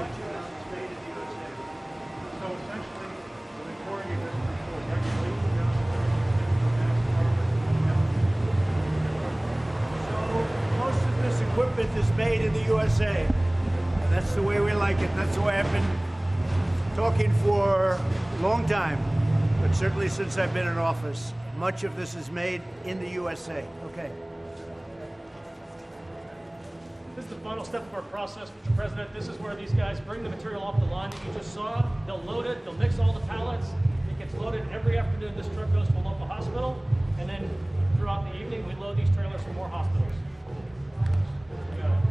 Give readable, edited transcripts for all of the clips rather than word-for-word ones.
much of this is made in the USA. So essentially, we're reporting this for regulation. So most of this equipment is made in the USA. That's the way we like it. That's the way I've been talking for a long time, but certainly since I've been in office. Much of this is made in the USA. Okay. This is the final step of our process, Mr. President. This is where these guys bring the material off the line that you just saw. They'll load it, they'll mix all the pallets. It gets loaded every afternoon. This truck goes to a local hospital, and then throughout the evening, we load these trailers for more hospitals. You got it.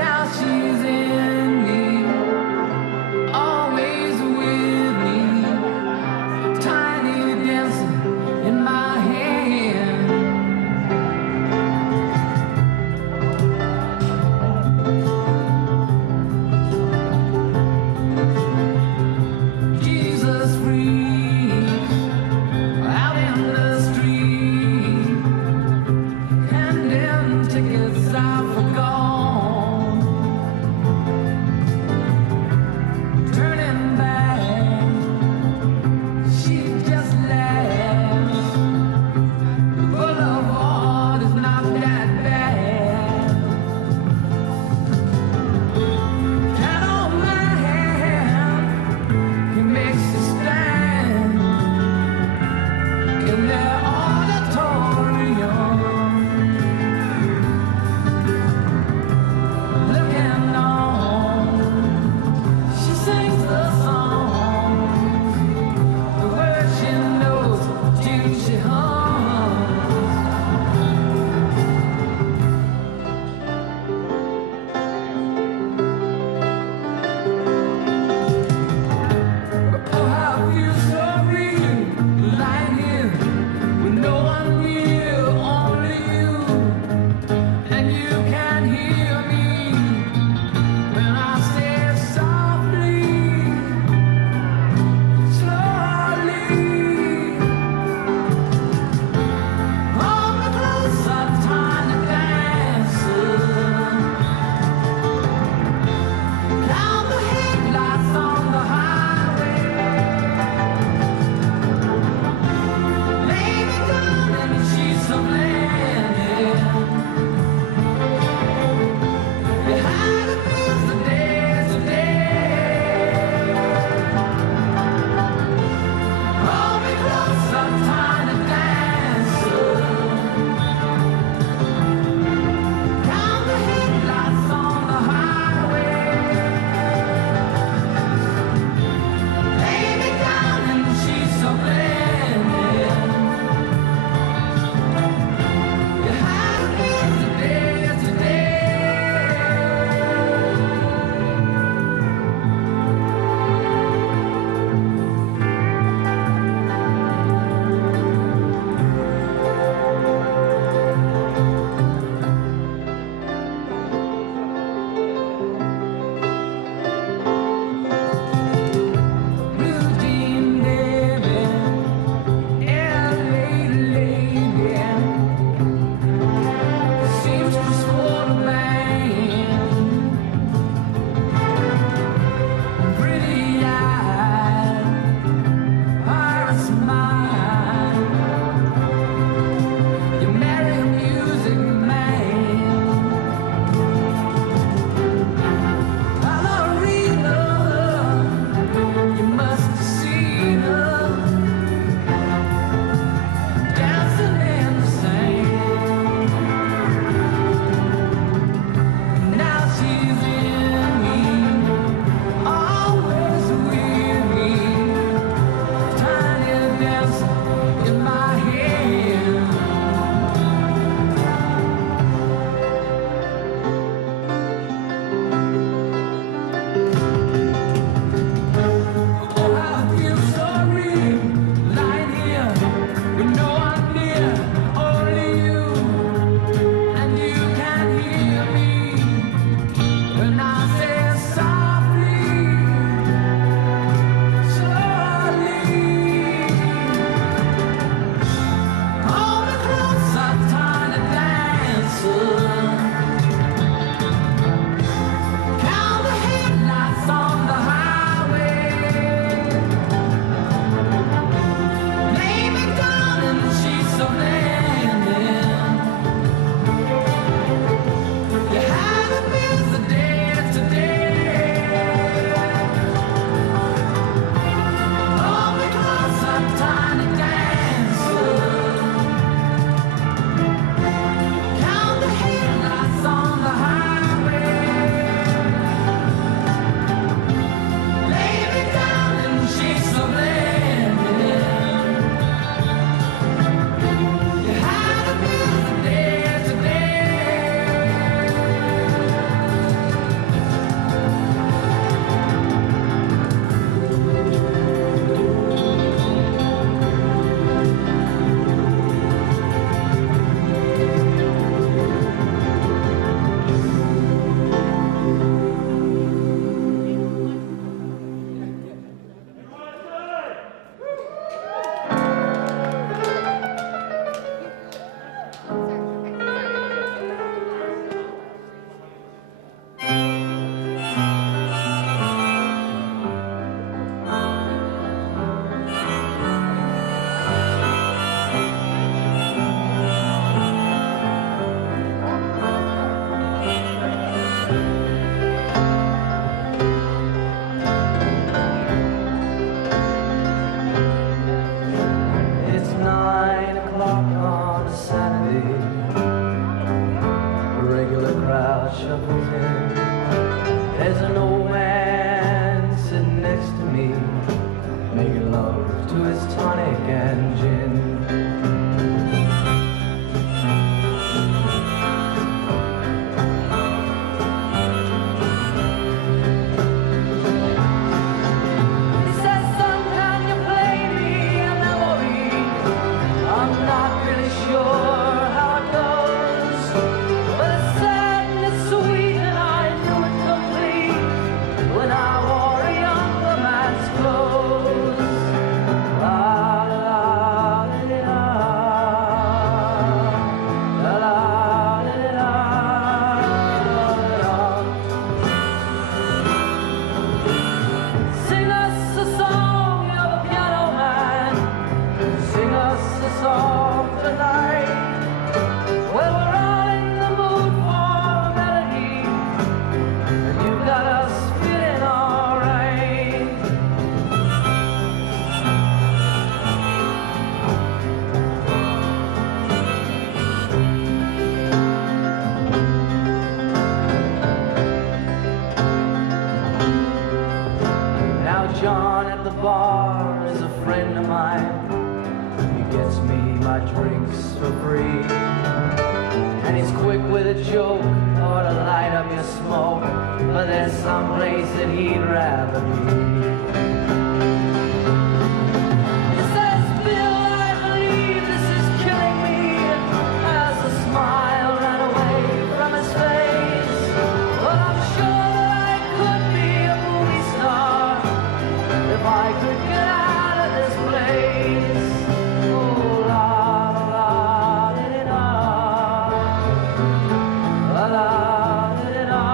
Now she's in me, always with me. to his tonic and gin. He says, son, can you play me a melody? I'm not really sure how it goes, but it's sad and it's sweet and I knew it complete when I wore a younger man's clothes. La la la la la la la. Sing us a song, you're the piano man. Sing us a song tonight. Well, we're all in the mood for a melody, and you've got us feeling alright. Now John at the bar is a friend of mine. He gets me my drinks for free, and he's quick with a joke or to light up your smoke, but there's some place that he'd rather be. He says, Bill, I believe this is killing me, as the smile ran away from his face. But I'm sure that I could be a movie star if I could get out of this place. Oh, la la la la la la la la.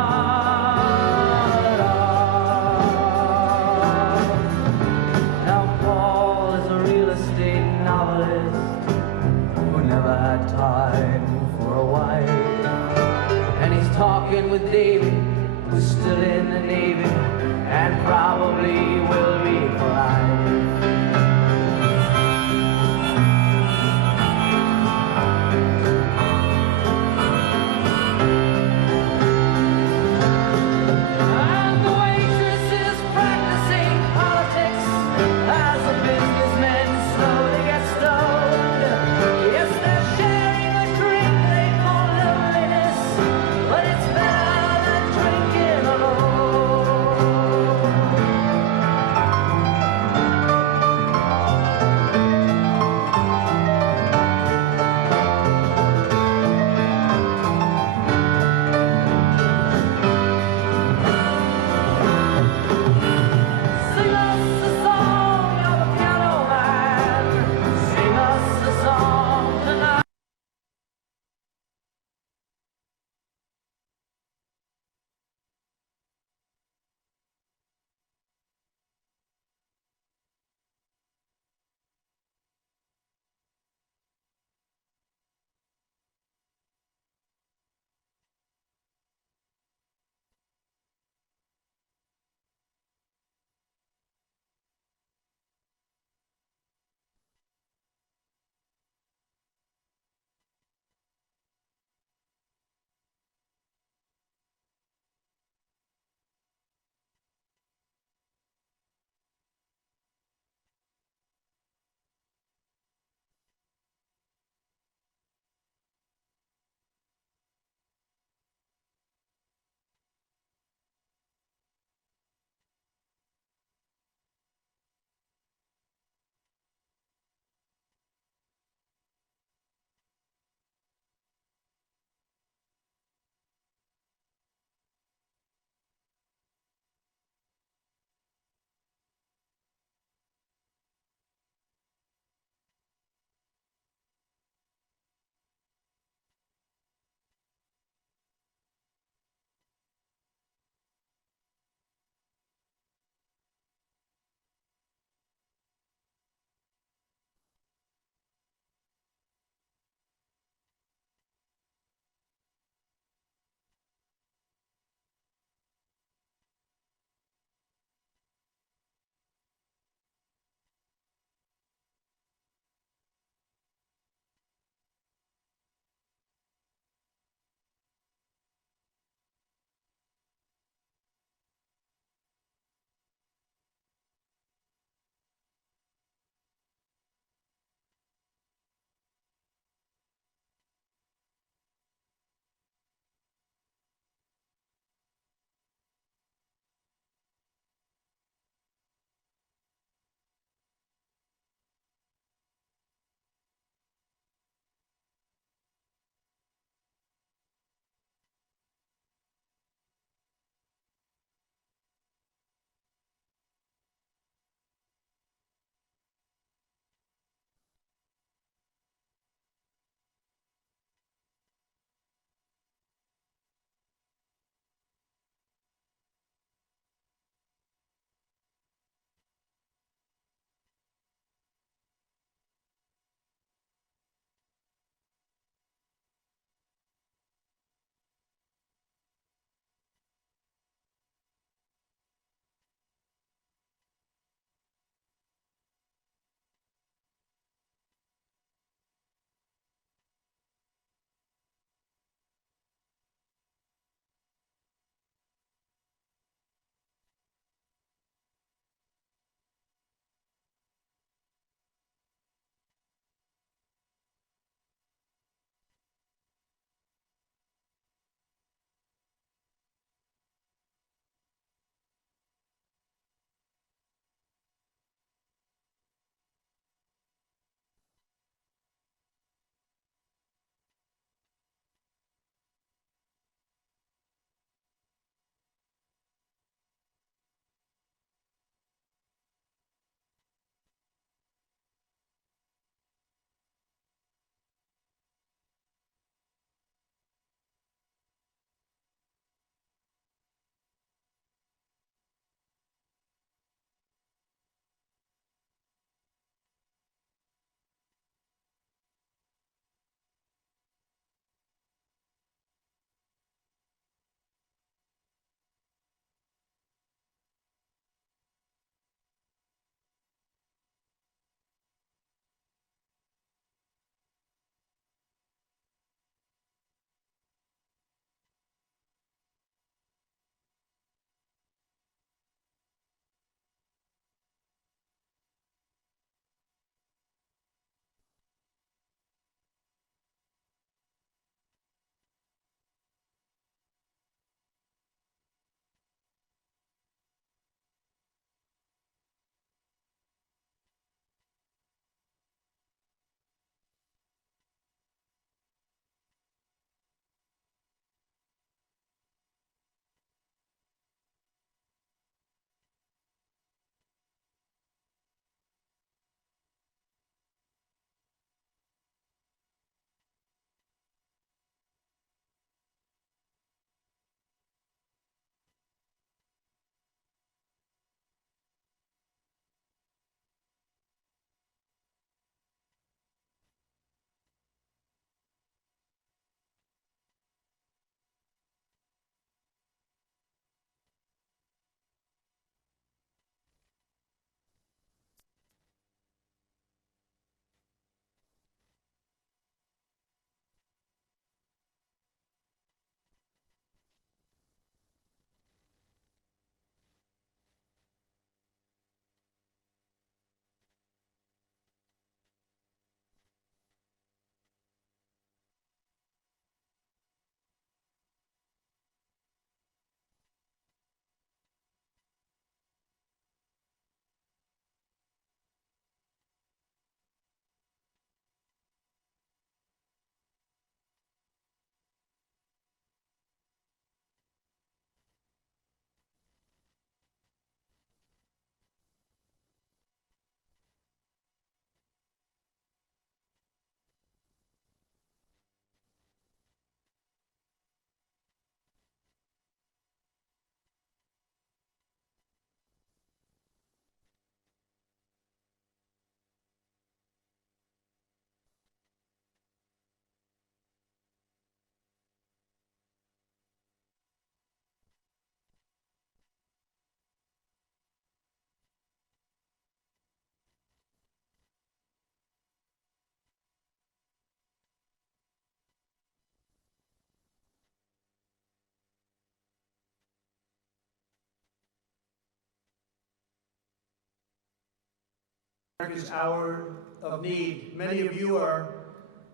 America's hour of need. Many of you are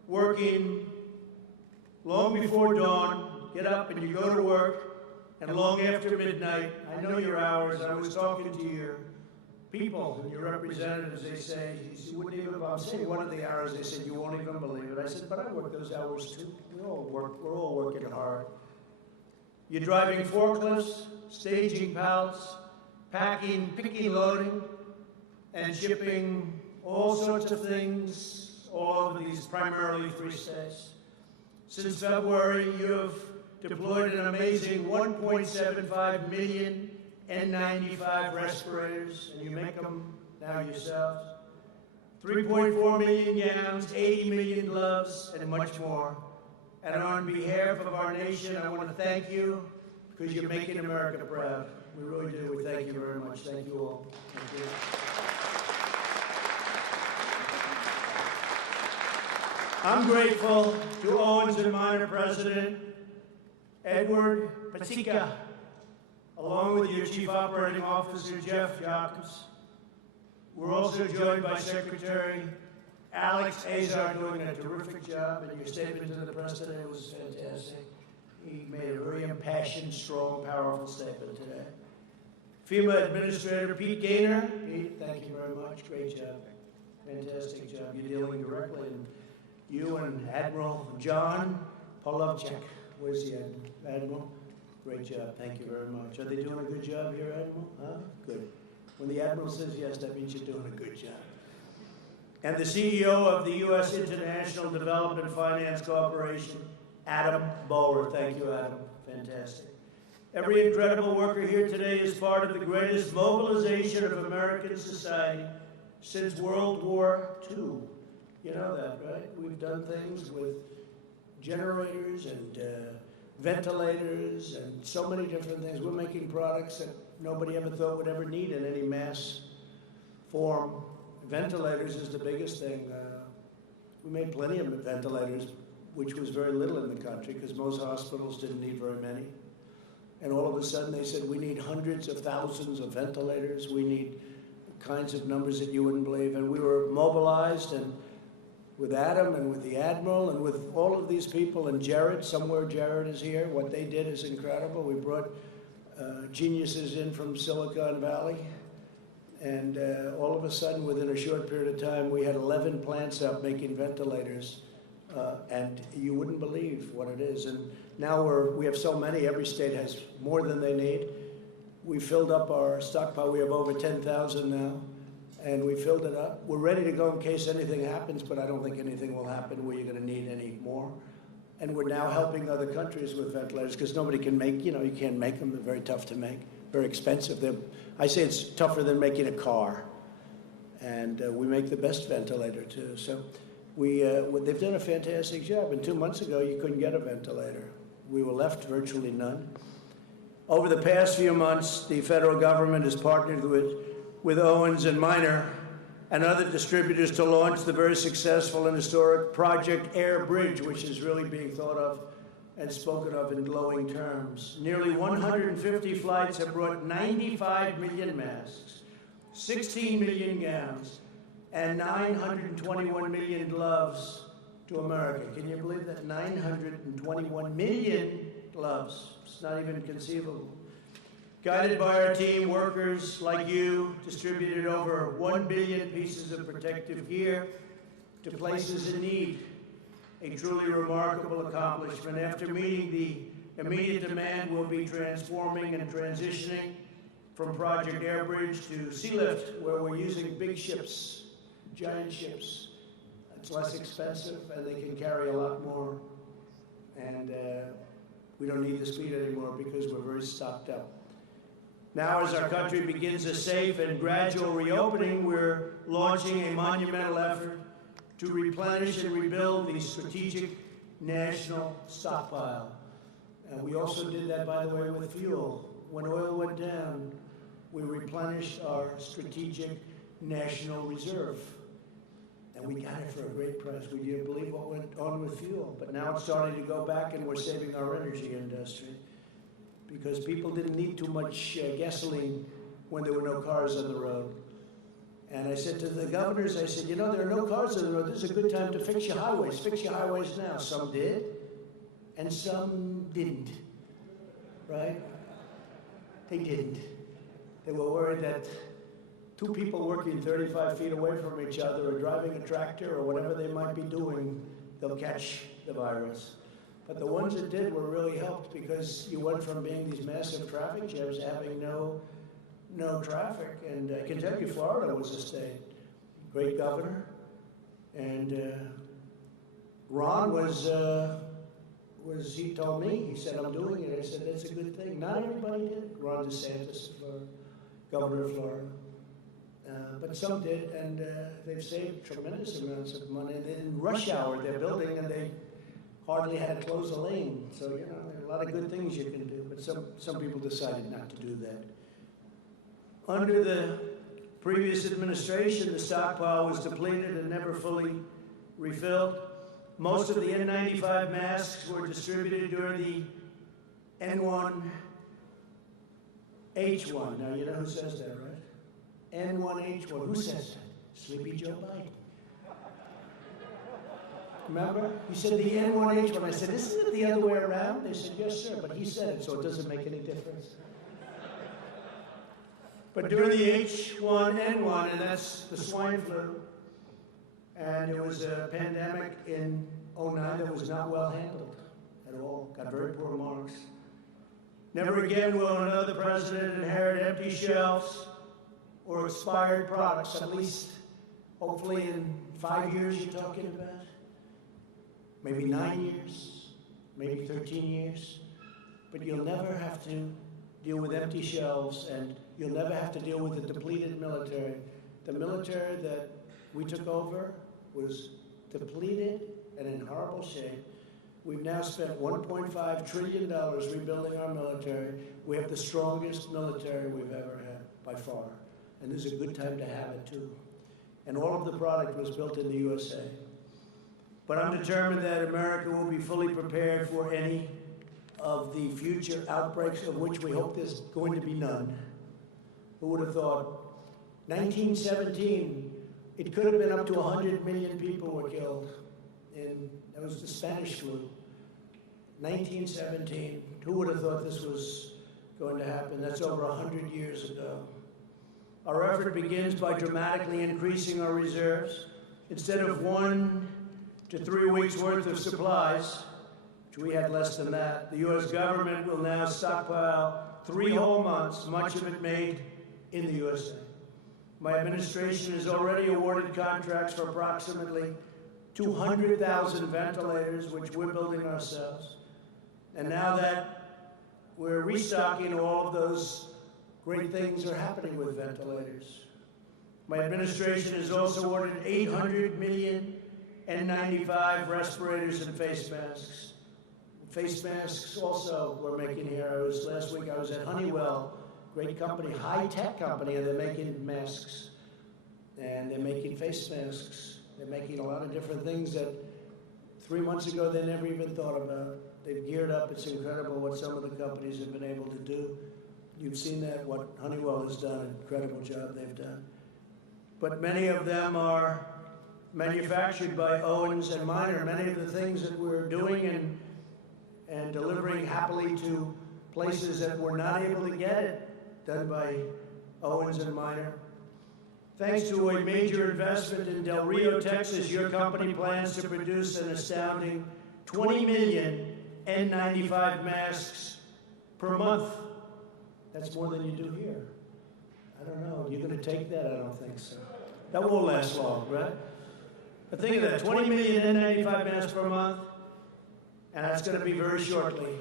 working long before dawn, get up and you go to work, and long after midnight. I know your hours. I was talking to your people and your representatives. They say, you wouldn't even, I'm saying one of the hours, they said, you won't even believe it. I said, but I work those hours too. We're all working hard. You're driving forklifts, staging pallets, packing, picking, loading, and shipping all sorts of things all over these primarily 3 states. Since February, you have deployed an amazing 1.75 million N95 respirators, and you make them now yourselves. 3.4 million gowns, 80 million gloves, and much more. And on behalf of our nation, I want to thank you because you're making America proud. We really do. We thank you very much. Thank you all. Thank you. I'm grateful to Owens & Minor President Edward Patika, along with your Chief Operating Officer Jeff Jacobs. We're also joined by Secretary Alex Azar doing a terrific job, and your statement to the President was fantastic. He made a very impassioned, strong, powerful statement today. FEMA Administrator Pete Gaynor. Pete, thank you very much. Great job. Fantastic job. You're dealing directly. And you and Admiral John Polovchek. Where's the Admiral? Great job. Thank you very much. Are they doing a good job here, Admiral? Huh? Good. When the Admiral says yes, that means you're doing a good job. And the CEO of the U.S. International Development Finance Corporation, Adam Bowler. Thank you, Adam. Fantastic. Every incredible worker here today is part of the greatest mobilization of American society since World War II. You know that, right? We've done things with generators and ventilators and so many different things. We're making products that nobody ever thought would ever need in any mass form. Ventilators is the biggest thing. We made plenty of ventilators, which was very little in the country because most hospitals didn't need very many. And all of a sudden they said, we need hundreds of thousands of ventilators. We need kinds of numbers that you wouldn't believe. And we were mobilized, and with Adam and with the Admiral and with all of these people, and Jared, somewhere Jared is here. What they did is incredible. We brought geniuses in from Silicon Valley. And all of a sudden, within a short period of time, we had 11 plants up making ventilators. And you wouldn't believe what it is. And now we have so many, every state has more than they need. We filled up our stockpile. We have over 10,000 now. And we filled it up. We're ready to go in case anything happens, but I don't think anything will happen where you're going to need any more. And we're now helping other countries with ventilators because nobody can make, you can't make them. They're very tough to make, very expensive. I say it's tougher than making a car. And we make the best ventilator, too. So they've done a fantastic job. And 2 months ago, you couldn't get a ventilator. We were left virtually none. Over the past few months, the federal government has partnered with Owens & Minor and other distributors to launch the very successful and historic Project Air Bridge, which is really being thought of and spoken of in glowing terms. Nearly 150 flights have brought 95 million masks, 16 million gowns, and 921 million gloves to America. Can you believe that? 921 million gloves. It's not even conceivable. Guided by our team, workers like you distributed over 1 billion pieces of protective gear to places in need. A truly remarkable accomplishment. After meeting the immediate demand, we'll be transforming and transitioning from Project Airbridge to Sea Lift, where we're using big ships, giant ships. It's less expensive, and they can carry a lot more. And we don't need the speed anymore because we're very stocked up. Now, as our country begins a safe and gradual reopening, we're launching a monumental effort to replenish and rebuild the strategic national stockpile. And we also did that, by the way, with fuel. When oil went down, we replenished our strategic national reserve. And we got it for a great price. We didn't believe what went on with fuel. But now it's starting to go back, and we're saving our energy industry. Because people didn't need too much gasoline when there were no cars on the road. And I said to the governors, I said, you know, there are no cars on the road. This is a good time to fix your highways. Fix your highways now. Some did, and some didn't, right? They didn't. They were worried that two people working 35 feet away from each other or driving a tractor or whatever they might be doing, they'll catch the virus. But the ones that did were really helped because you went from being these massive traffic jams to having no traffic. And I can tell you, Florida was a state. Great governor. And Ron he told me, he said, I'm doing it. I said, that's a good thing. Not everybody did. Ron DeSantis, governor of Florida. But some did, and they've saved tremendous amounts of money. And in rush hour, they're building, and they hardly had to close a lane. So, you know, there are a lot of good things you can do, but some people decided not to do that. Under the previous administration, the stockpile was depleted and never fully refilled. Most of the N95 masks were distributed during the N1H1. Now, you know who says that, right? N1H1. Who says that? Sleepy Joe Biden. Remember? He said the N1H1. I said, isn't it the other way around? They said, yes, sir. But he said it, so it doesn't make any difference. But during the H1N1, and that's the swine flu, and it was a pandemic in 2009 that was not well handled at all, got very poor marks. Never again will another president inherit empty shelves or expired products, at least, hopefully in 5 years you're talking about. Maybe 9 years, maybe 13 years. But you'll never have to deal with empty shelves, and you'll never have to deal with the depleted military. The military that we took over was depleted and in horrible shape. We've now spent $1.5 trillion rebuilding our military. We have the strongest military we've ever had, by far. And this is a good time to have it, too. And all of the product was built in the USA. But I'm determined that America will be fully prepared for any of the future outbreaks, of which we hope there's going to be none. Who would have thought? 1917, it could have been up to 100 million people were killed. That was the Spanish flu. 1917, who would have thought this was going to happen? That's over 100 years ago. Our effort begins by dramatically increasing our reserves. Instead of 1 to 3 weeks worth of supplies, which we had less than that, the U.S. government will now stockpile 3 whole months, much of it made in the USA. My administration has already awarded contracts for approximately 200,000 ventilators, which we're building ourselves. And now that we're restocking, all of those great things are happening with ventilators. My administration has also ordered 800 million N95 respirators and face masks. Face masks also we're making here. Last week I was at Honeywell, great company, high-tech company, and they're making masks. And they're making face masks. They're making a lot of different things that 3 months ago they never even thought about. They've geared up. It's incredible what some of the companies have been able to do. You've seen that, what Honeywell has done, an incredible job they've done. But many of them are manufactured by Owens and Minor. Many of the things that we're doing and delivering happily to places that were not able to get it, done by Owens and Minor. Thanks to a major investment in Del Rio, Texas, your company plans to produce an astounding 20 million N95 masks per month. That's more than you do here. I don't know. You're going to take that? I don't think so. That won't last long, right? But think of that, 20 million N95 masks per month, and that's going to be very shortly.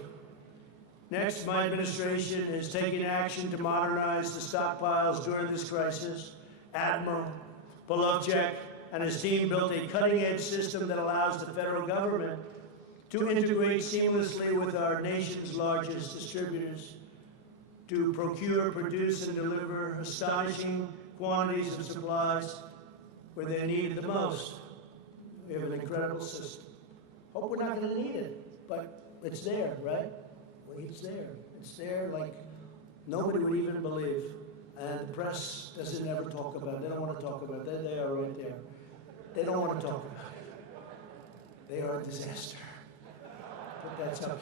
Next, my administration is taking action to modernize the stockpiles during this crisis. Admiral Polovchek and his team built a cutting-edge system that allows the federal government to integrate seamlessly with our nation's largest distributors to procure, produce, and deliver astonishing quantities of supplies where they're needed the most. We have an incredible system. Hope we're not going to need it, but it's there, right? Well, it's there. It's there like nobody would even believe. And the press doesn't ever talk about it. They don't want to talk about it. They are right there. They don't want to talk about it. They are a disaster. But that's okay.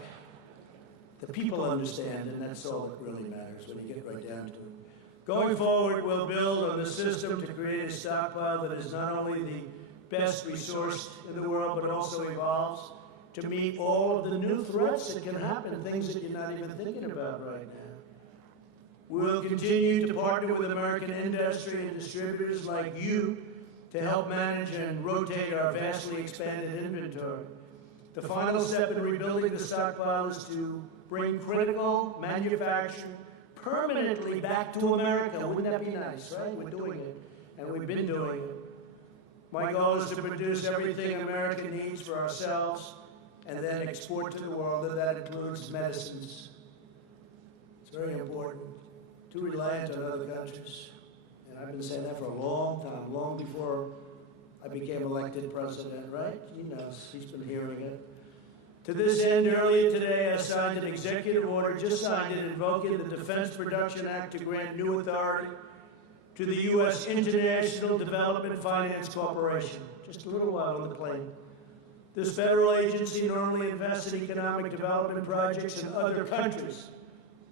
The people understand, and that's all that really matters when you get right down to it. Going forward, we'll build on the system to create a stockpile that is not only the best resourced in the world, but also evolves to meet all of the new threats that can happen, things that you're not even thinking about right now. We'll continue to partner with American industry and distributors like you to help manage and rotate our vastly expanded inventory. The final step in rebuilding the stockpile is to bring critical manufacturing permanently back to America. Wouldn't that be nice, right? We're doing it, and we've been doing it. My goal is to produce everything America needs for ourselves and then export to the world, and that includes medicines. It's very important. Too reliant on other countries. And I've been saying that for a long time, long before I became elected president, right? He knows, he's been hearing it. To this end, earlier today, I signed an executive order, just signed it, invoking the Defense Production Act to grant new authority to the U.S. International Development Finance Corporation. Just a little while on the plane. This federal agency normally invests in economic development projects in other countries.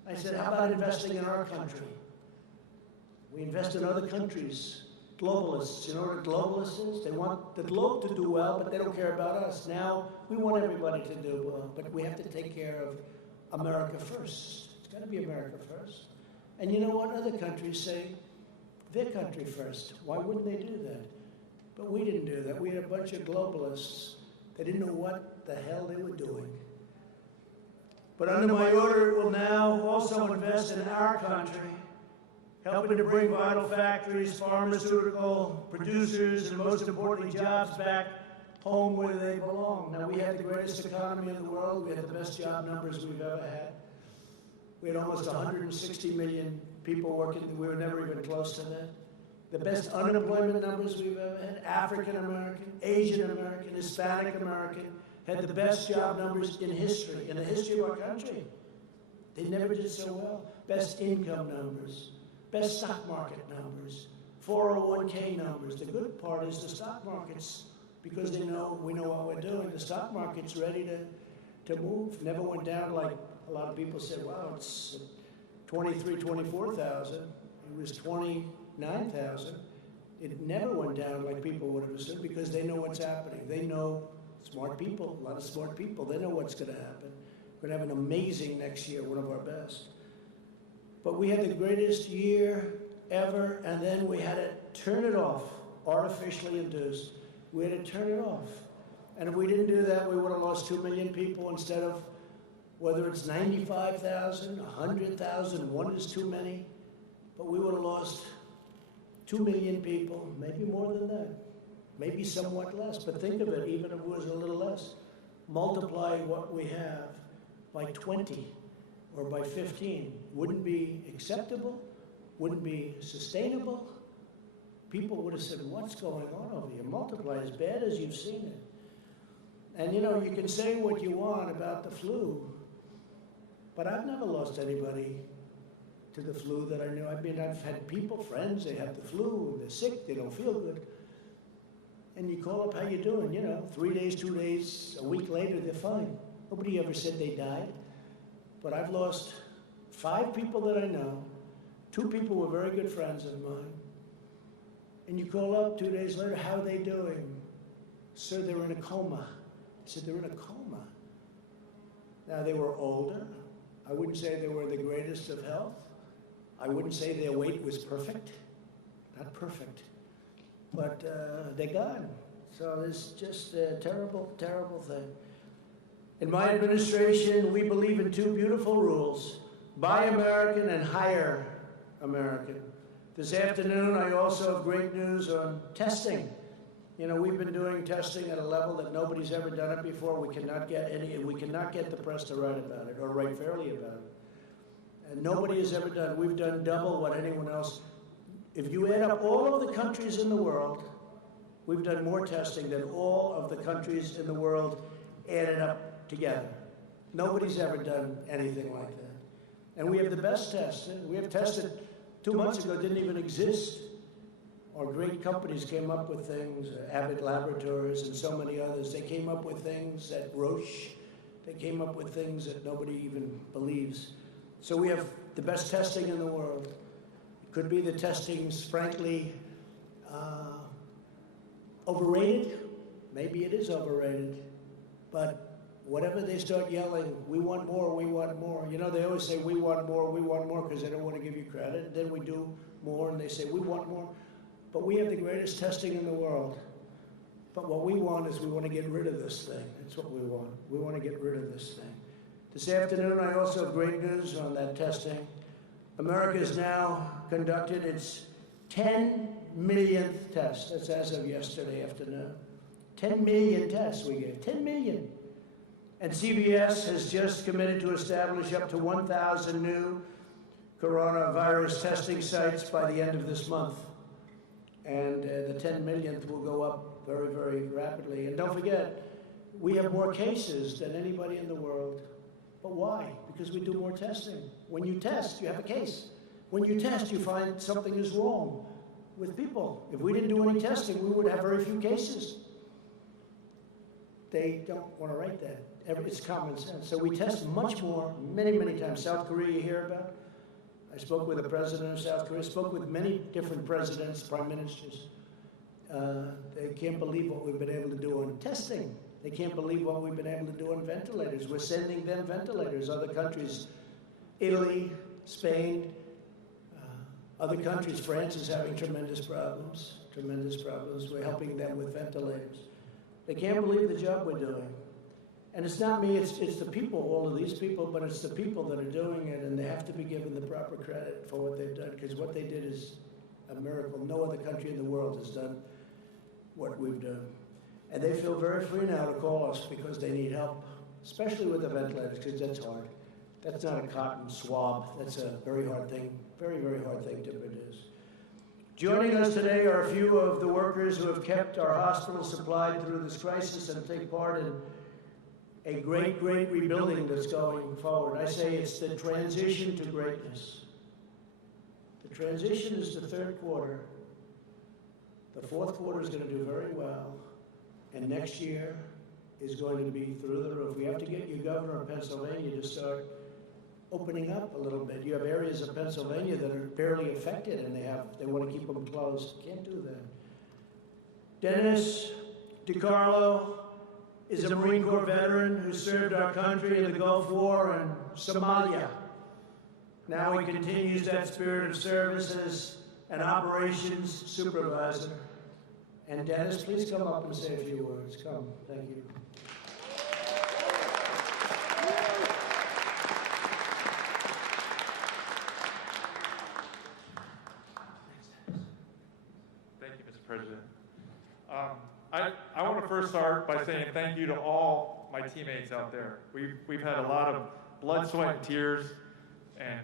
I said, how about investing in our country? We invest in other countries. Globalists, you know what a globalist is? They want the globe to do well, but they don't care about us. Now, we want everybody to do well, but we have to take care of America first. It's got to be America first. And you know what? Other countries say their country first. Why wouldn't they do that? But we didn't do that. We had a bunch of globalists. They didn't know what the hell they were doing. But under my order, it will now also invest in our country, helping to bring vital factories, pharmaceutical producers, and most importantly, jobs back home where they belong. Now, we had the greatest economy in the world. We had the best job numbers we've ever had. We had almost 160 million people working. We were never even close to that. The best unemployment numbers we've ever had. African American, Asian American, Hispanic American had the best job numbers in history, in the history of our country. They never did so well. Best income numbers, best stock market numbers, 401k numbers. The good part is the stock markets, because we know what we're doing. The stock market's ready to move. Never went down like a lot of people said, wow, it's 23, 24,000. It was 29,000. It never went down like people would have assumed, because they know what's happening. They know, smart people, a lot of smart people, they know what's going to happen. We're going to have an amazing next year, one of our best. But we had the greatest year ever, and then we had to turn it off, artificially induced. We had to turn it off. And if we didn't do that, we would have lost 2 million people instead of, whether it's 95,000, 100,000, one is too many, but we would have lost 2 million people, maybe more than that, maybe somewhat less, but think of it, even if it was a little less. Multiply what we have by 20 or by 15. Wouldn't be acceptable, wouldn't be sustainable. People would have said, what's going on over here? Multiply as bad as you've seen it. And you know, you can say what you want about the flu, but I've never lost anybody to the flu that I knew. I mean, I've had people, friends, they have the flu, they're sick, they don't feel good. And you call up, how you doing? You know, 3 days, 2 days, a week later, they're fine. Nobody ever said they died. But I've lost 5 people that I know. 2 people were very good friends of mine. And you call up 2 days later, how are they doing? Sir, they're in a coma. I said, they're in a coma. Now, they were older. I wouldn't say they were the greatest of health. I wouldn't say their weight was perfect. Not perfect. But they're gone. So it's just a terrible, terrible thing. In my administration, we believe in 2 beautiful rules: buy American and hire American. This afternoon, I also have great news on testing. You know, we've been doing testing at a level that nobody's ever done it before. We cannot get the press to write about it or write fairly about it. And nobody has ever done it. We've done double what anyone else. If you add up all of the countries in the world, we've done more testing than all of the countries in the world added up together. Nobody's ever done anything like that. And we have the best testing. We have tested 2 months ago didn't even exist. Our great companies came up with things, Abbott Laboratories and so many others. They came up with things at Roche. They came up with things that nobody even believes. So we have the best testing in the world. It could be the testing's frankly overrated. Maybe it is overrated. But whatever they start yelling, we want more, we want more. You know, they always say we want more, because they don't want to give you credit. And then we do more and they say we want more. But we have the greatest testing in the world. But what we want is we want to get rid of this thing. That's what we want. We want to get rid of this thing. This afternoon, I also have great news on that testing. America has now conducted its 10 millionth test. That's as of yesterday afternoon. 10 million tests we get. 10 million. And CBS has just committed to establish up to 1,000 new coronavirus testing sites by the end of this month. And the 10 millionth will go up very, very rapidly. And don't forget, we have more cases than anybody in the world. But why? Because we do more testing. When you test, you have a case. When you test, you find something is wrong with people. If we didn't do any testing, we would have very few cases. They don't want to write that. It's common sense. So we test much more, many, many times. South Korea, you hear about? I spoke with the president of South Korea, spoke with many different presidents, prime ministers. They can't believe what we've been able to do on testing. They can't believe what we've been able to do on ventilators. We're sending them ventilators. Other countries, Italy, Spain, other countries, France is having tremendous problems. We're helping them with ventilators. They can't believe the job we're doing. And it's not me, it's the people, all of these people, but it's the people that are doing it, and they have to be given the proper credit for what they've done, because what they did is a miracle. No other country in the world has done what we've done. And they feel very free now to call us because they need help, especially with the ventilators, because that's hard. That's not a cotton swab. That's a very hard thing, very, very hard thing to produce. Joining us today are a few of the workers who have kept our hospitals supplied through this crisis and take part in a great, great rebuilding that's going forward. I say it's the transition to greatness. The transition is the third quarter. The fourth quarter is going to do very well. And next year is going to be through the roof. We have to get your governor of Pennsylvania to start opening up a little bit. You have areas of Pennsylvania that are barely affected, and they want to keep them closed. Can't do that. Dennis DiCarlo is a Marine Corps veteran who served our country in the Gulf War and Somalia. Now he continues that spirit of service as an operations supervisor. And Dennis, please come up and say a few words. Come. Thank you. Thank you, Mr. President. I want to first start by saying thank you to all my teammates out there. We've had a lot of blood, sweat, and tears, and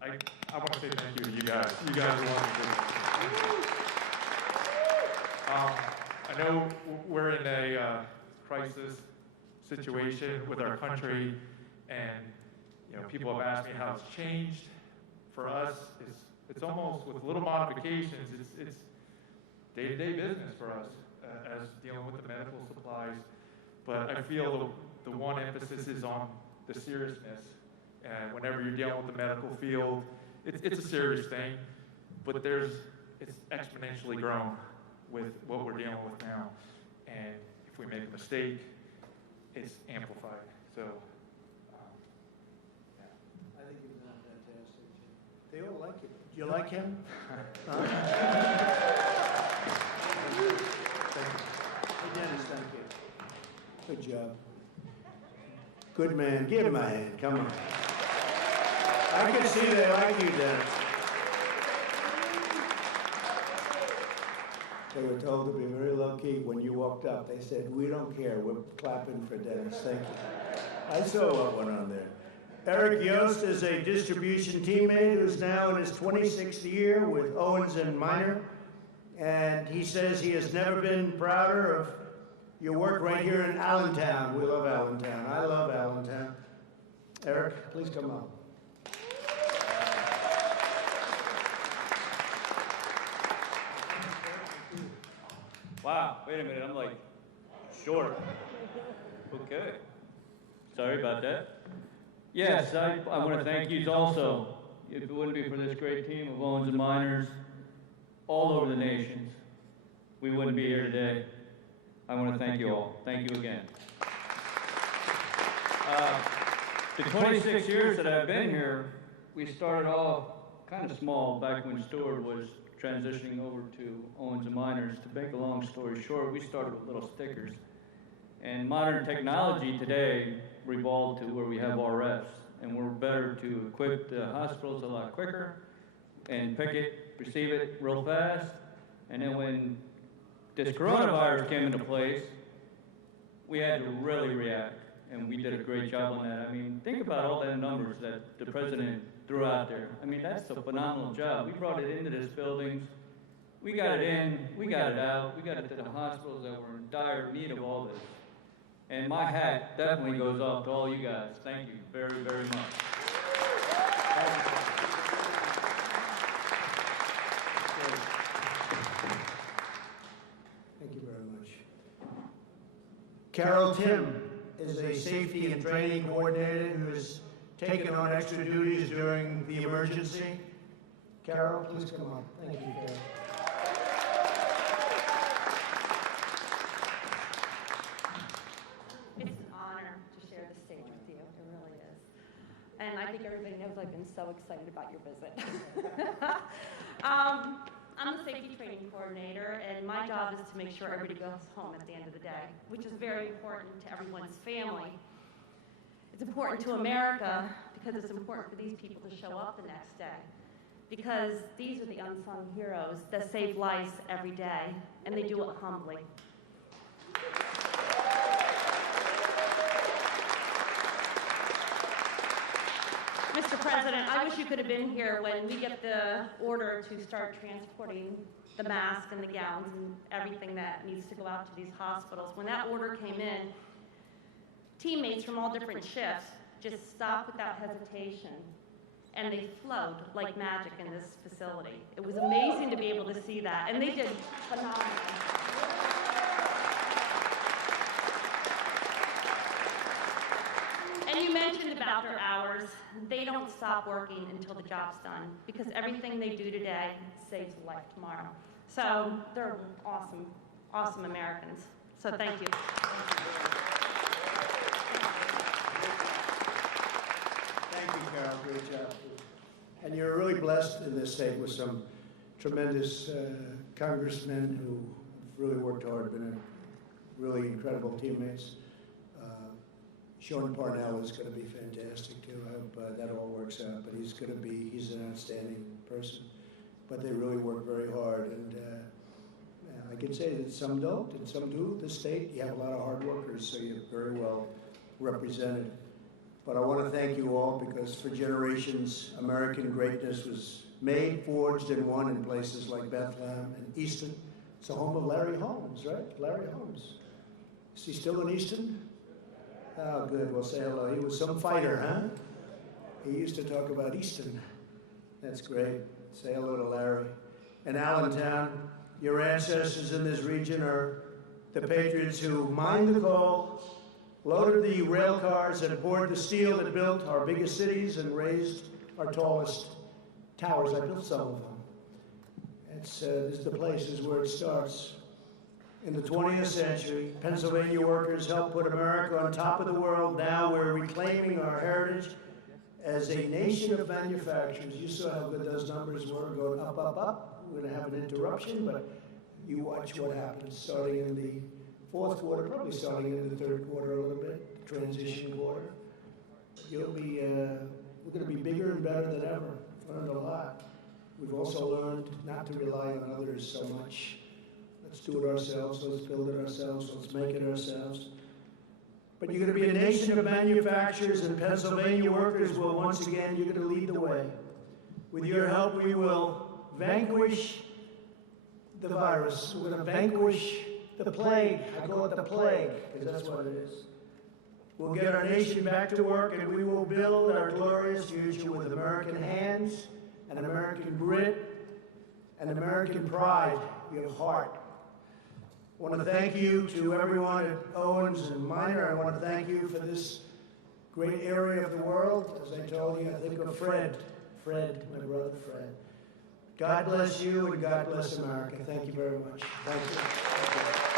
I want to say thank you to you guys. You guys are wonderful. I know we're in a crisis situation with our country, and people have asked me how it's changed. For us, it's almost with little modifications. It's day-to-day business for us as dealing with the medical supplies. But I feel the one emphasis is on the seriousness. And whenever you're dealing with the medical field, it's a serious thing, but it's exponentially grown with what we're dealing with now. And if we make a mistake, it's amplified. So, yeah. I think you've done fantastic. They all like it. Do you like him? Hey, Dennis, thank you. Good job. Good man. Give him a hand. Come on. I can see they like you, Dennis. They were told to be very low-key when you walked up. They said, we don't care. We're clapping for Dennis. Thank you. I saw what went on there. Eric Yost is a distribution teammate who's now in his 26th year with Owens & Minor. And he says he has never been prouder of your work right here in Allentown. We love Allentown. I love Allentown. Eric, please come on. Wow, wait a minute, I'm like, short. Okay. Sorry about that. Yes, I want to thank you also. If it wouldn't be for this great team of Owens and Miners all over the nations, we wouldn't be here today. I want to thank you all. Thank you again. The 26 years that I've been here, we started off kind of small back when Stewart was transitioning over to Owens and Miners. To make a long story short, we started with little stickers. And modern technology today revolved to where we have RFs, and we're better to equip the hospitals a lot quicker and pick it, receive it real fast. And then when this coronavirus came into place, we had to really react, and we did a great job on that. I mean, think about all the numbers that the president threw out there. I mean, that's a phenomenal job. We brought it into this building. We got it in, we got it out, we got it to the hospitals that were in dire need of all this. And my hat definitely goes off to all you guys. Thank you very, very much. Thank you very much. Carol Tim is a safety and training coordinator who has taken on extra duties during the emergency. Carol, please come on. Thank you, Carol. It's an honor to share the stage with you. It really is. And I think everybody knows I've been so excited about your visit. I'm the safety training coordinator, and my job is to make sure everybody goes home at the end of the day, which is very important to everyone's family. It's important to America because it's important for these people to show up the next day, because these are the unsung heroes that save lives every day, and they do it humbly. Mr. President, I wish you could have been here when we get the order to start transporting the masks and the gowns and everything that needs to go out to these hospitals. When that order came in, teammates from all different shifts just stopped without hesitation, and they flowed like magic in this facility. It was amazing to be able to see that, and they did phenomenal. And you mentioned about their hours. They don't stop working until the job's done, because everything they do today saves a life tomorrow. So they're awesome, awesome Americans. So thank you. Thank you, Carol. Great job. And you're really blessed in this state with some tremendous congressmen who really worked hard, been really incredible teammates. Sean Parnell is going to be fantastic too. I hope that all works out. But he's an outstanding person. But they really work very hard, and I can say that some don't and some do. This state, you have a lot of hard workers, so you're very well represented. But I want to thank you all, because for generations, American greatness was made, forged, and won in places like Bethlehem and Easton. It's the home of Larry Holmes, right? Larry Holmes. Is he still in Easton? Oh, good. Well, say hello. He was some fighter, huh? He used to talk about Easton. That's great. Say hello to Larry. And Allentown, your ancestors in this region are the patriots who mined the coal, loaded the rail cars, and poured the steel that built our biggest cities and raised our tallest towers. I built some of them. This is the place, is where it starts. In the 20th century, Pennsylvania workers helped put America on top of the world. Now we're reclaiming our heritage as a nation of manufacturers. You saw how good those numbers were, going up, up, up. We're going to have an interruption, but you watch what happens starting in the fourth quarter, probably starting in the third quarter a little bit, transition quarter. We're going to be bigger and better than ever. Learned a lot. We've also learned not to rely on others so much. Let's do it ourselves, let's build it ourselves, let's make it ourselves. But you're going to be a nation of manufacturers, and Pennsylvania workers will once again, you're going to lead the way. With your help, we will vanquish the virus. We're going to vanquish the plague. I call it the plague, because that's what it is. We'll get our nation back to work, and we will build our glorious future with American hands and American grit and American pride. You have heart. I want to thank you to everyone at Owens and Minor. I want to thank you for this great area of the world. As I told you, I think of Fred, my brother Fred. God bless you and God bless America. Thank you very much. Thank you. Thank you.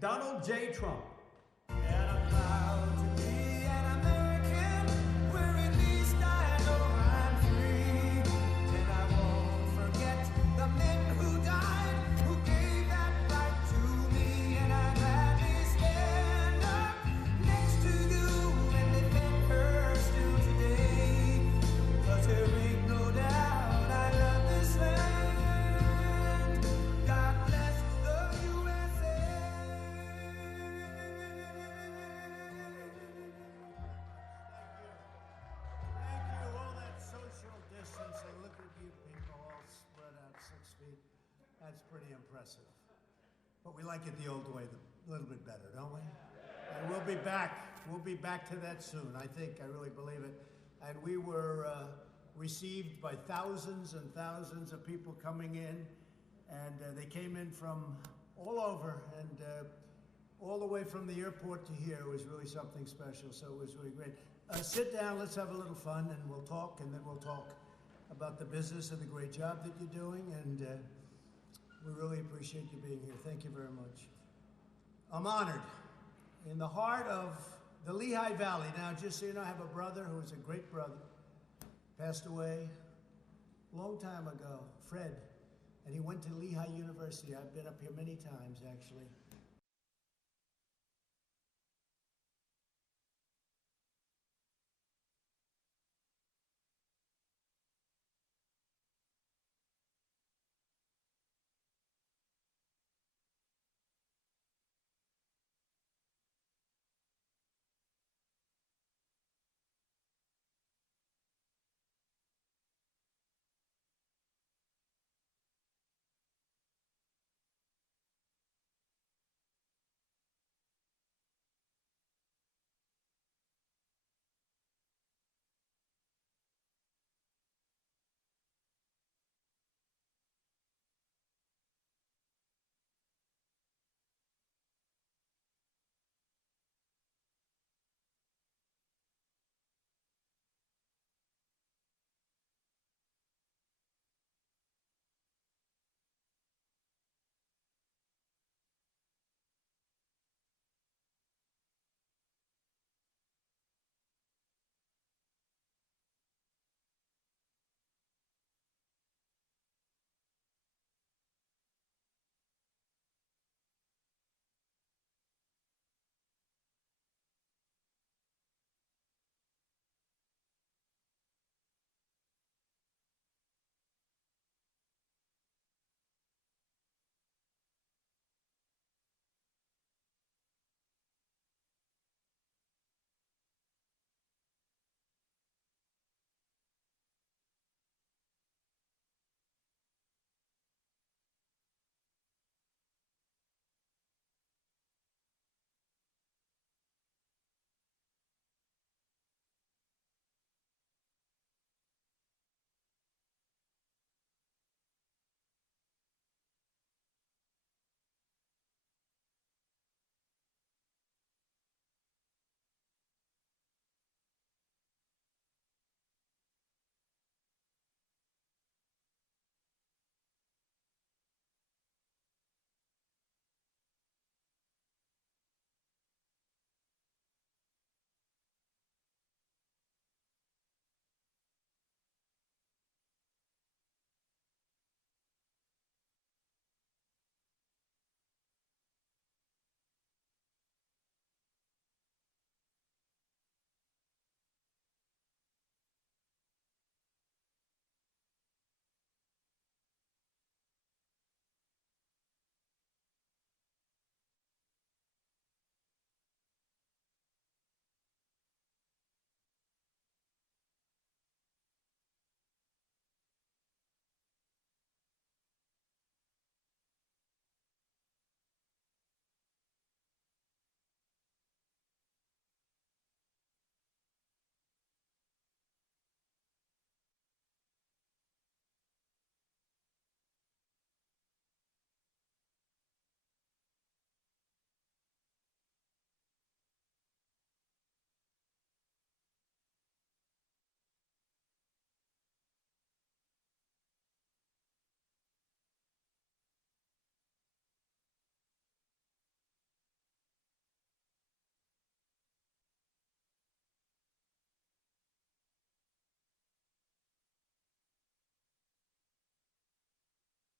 Donald J. Trump. And I'm proud to be an American, where at least I know I'm free. And I won't forget the men who died, who gave that right to me. And I'd gladly stand up next to you and defend her still today. 'Cause there ain't no doubt I love this land. God bless the USA. Thank you. All that social distancing. Look at you people all spread out 6 feet. That's pretty impressive. But we like it the old way, a little bit better, don't we? And we'll be back. We'll be back to that soon. I really believe it. And we were received by thousands and thousands of people coming in. And they came in from all over and all the way from the airport to here. It was really something special, so it was really great. Sit down, let's have a little fun, and we'll talk, and then we'll talk about the business and the great job that you're doing, and we really appreciate you being here. Thank you very much. I'm honored. In the heart of the Lehigh Valley, now just so you know, I have a brother who was a great brother, passed away a long time ago, Fred, and he went to Lehigh University. I've been up here many times, actually.